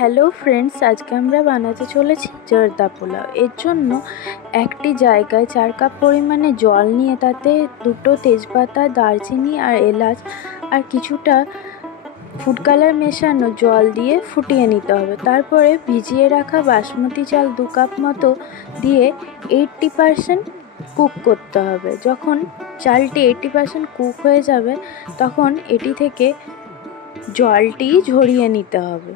Hello friends, আজকে আমরা বানাতে চলেছি জর্দা পোলাও। এর জন্য একটি জায়গায় 4 কাপ পরিমাণে জল নিয়ে তাতে 2টো তেজপাতা, দারচিনি আর এলাচ আর কিছুটা ফুড কালার মেশানো জল দিয়ে ফুটিয়ে নিতে হবে। তারপরে ভিজিয়ে রাখা বাসমতি চাল 2 কাপ মতো দিয়ে 80% কুক করতে হবে। যখন চালটি 80% কুক হয়ে যাবে তখন এটি থেকে জলটি ঝরিয়ে নিতে হবে।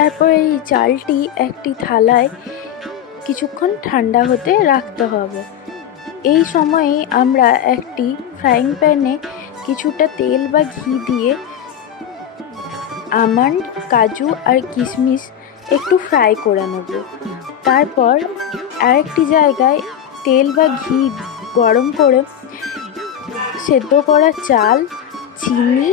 তারপর এই চালটি একটি থালায় কিছুক্ষণ ঠান্ডা হতে রাখতে হবে। এই সময়েই আমরা একটি ফ্রাইং প্যানে কিছুটা তেল বা ঘি দিয়ে আমন্ড, কাজু আর কিশমিশ একটু ফ্রাই করে নেব। তারপর আরেকটি জায়গায় তেল বা ঘি গরম করে সেদ্ধ করা চাল, চিনি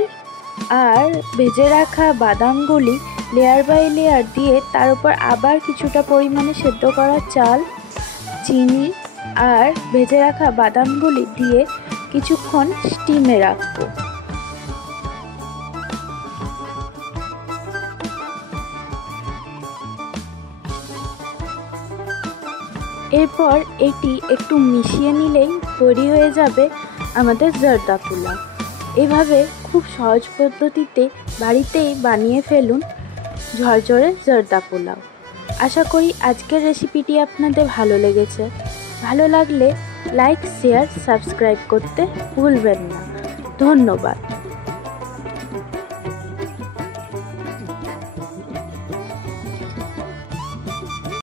আর ভেজে রাখা বাদামগুলি লেয়ার বাই লেয়ার দিয়ে তার উপর আবার কিছুটা পরিমাণে সেদ্ধ করা চাল, চিনি আর ভেজে রাখা বাদামগুলি দিয়ে কিছুক্ষণ স্টিমে রাখবো। এরপর এটি একটু মিশিয়ে নিলেই তৈরি হয়ে যাবে আমাদের জর্দা পোলাও। এভাবে খুব সহজ পদ্ধতিতে বাড়িতেই বানিয়ে ফেলুন ঝরঝরে জর্দা পোলাও। আশা করি আজকের রেসিপিটি আপনাদের ভালো লেগেছে। ভালো লাগলে লাইক, শেয়ার, সাবস্ক্রাইব করতে ভুলবেন না। ধন্যবাদ।